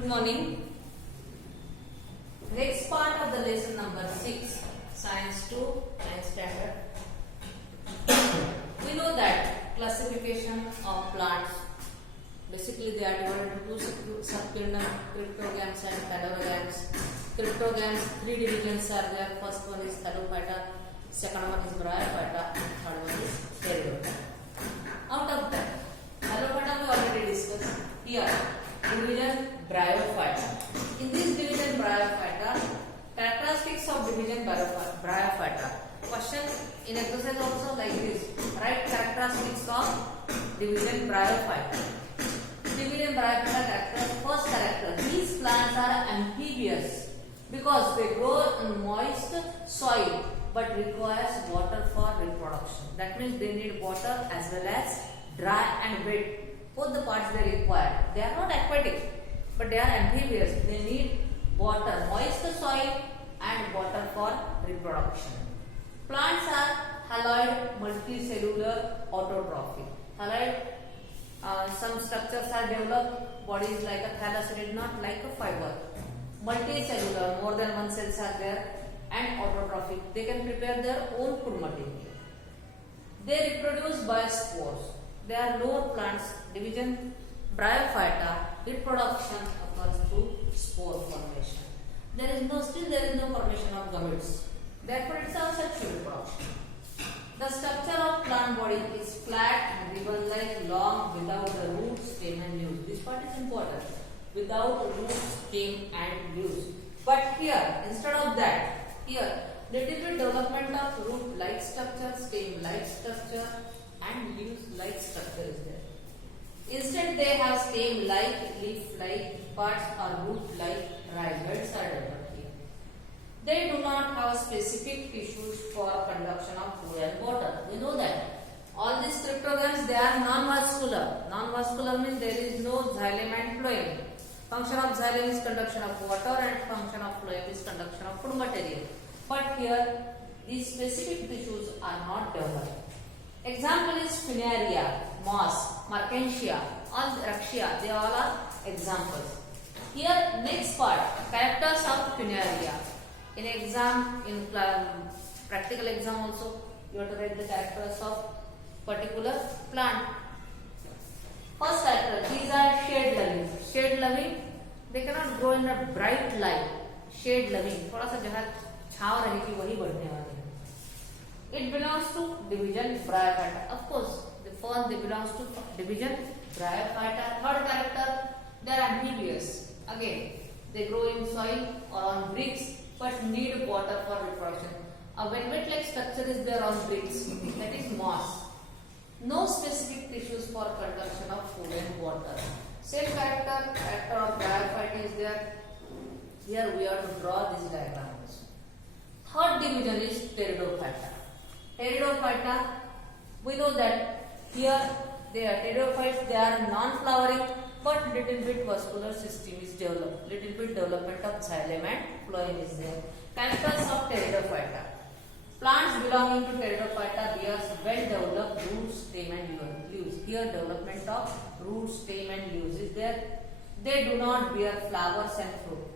Good morning. Next part of the lesson number 6, Science 2, 9th standard. We know that classification of plants, basically they are divided into two subkingdom, cryptogams and phanerogams. Cryptogams, 3 divisions are there. First one is Thallophyta, second one is Bryophyta, and third one is Pteridophyta. Out of that, Thallophyta we already discussed. Here, division Bryophyta. In this division Bryophyta, characteristics of division Bryophyta. Question in exercise also like this. Write characteristics of division Bryophyta. Division Bryophyta characters. First character. These plants are amphibious because they grow in moist soil but requires water for reproduction. That means they need water as well as dry and wet. Both the parts they require. They are not aquatic, but they are amphibious. They need water, moist soil and water for reproduction. Plants are haloid, multicellular, autotrophic. Haloid, some structures are developed. Body is like a thallus, it is not like a fiber. Multicellular, more than one cells are there, and autotrophic. They can prepare their own food material. They reproduce by spores. They are lower plants. Division Bryophyta, reproduction occurs through spore formation. There is no formation of gametes. Therefore, it is asexual reproduction. The structure of plant body is flat and ribbon-like, long, without the root, stem and leaves. This part is important. Without root, stem and leaves. But here, instead of that, here little bit development of root-like structure, stem-like structure, and leaves-like structure is there. Instead, they have stem-like, leaf-like parts or root-like rhizoids are developed here. They do not have specific tissues for conduction of food and water. We know that. All these cryptogams, they are non-vascular. Non-vascular means there is no xylem and phloem. Function of xylem is conduction of water and function of phloem is conduction of food material. But here, these specific tissues are not developed. Example is Funaria, moss, Mercantia, all Raxia, they all are examples. Here, next part, characters of Funaria. In exam, in practical exam also, you have to write the characters of particular plant. First character, these are shade loving. Shade loving, they cannot grow in a bright light. Shade loving, थोड़ा सा जहाँ छाँव रहेगी वही बढ़ने वाले हैं. It belongs to division Bryophyta. Of course, the first they belongs to division Bryophyta. Third character, they are amphibious. Again, they grow in soil or on bricks, but need water for reproduction. A velvet-like structure is there on bricks. That is moss. No specific tissues for conduction of food and water. Same character of Bryophyta is there. Here we have to draw this diagram. Third division is Pteridophyta. Pteridophyta, we know that here they are pteridophytes, they are non-flowering but little bit vascular system is developed. Little bit development of xylem and phloem is there. Characters of Pteridophyta. Plants belonging to Pteridophyta bears well-developed roots, stem and leaves. Here development of roots, stem and leaves is there. They do not bear flowers and fruit.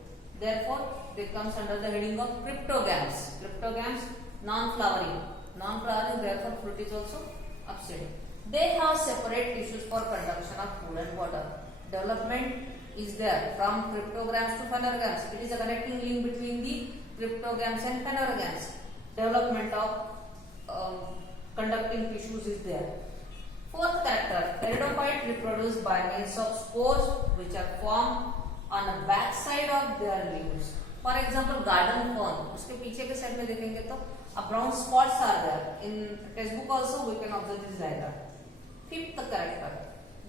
Therefore, they comes under the heading of cryptogams. Cryptogams, non-flowering. Non-flowering, therefore fruit is also absent. They have separate tissues for conduction of food and water. Development is there from cryptogams to phanerogams. It is a connecting link between the cryptogams and phanerogams. Development of conducting tissues is there. Fourth character, pteridophyte reproduce by means of spores which are formed on the back side of their leaves. For example, garden fern. उसके पीछे के side में देखेंगे तो brown spots are there. In textbook also we can observe this diagram. Fifth character,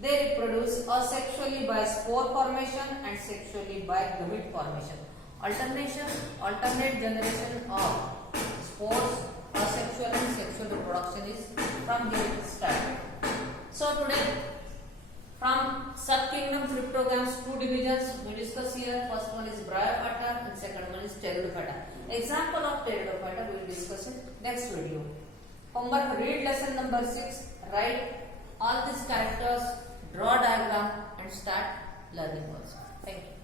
they reproduce asexually by spore formation and sexually by gamete formation. Alternate generation of spores, asexual and sexual reproduction is from here started. So today, from subkingdom cryptogams, 2 divisions we discuss here. First one is Bryophyta and second one is Pteridophyta. Example of Pteridophyta we will discuss in next video. Homework, read lesson number 6, write all these characters, draw diagram and start learning also. Thank you.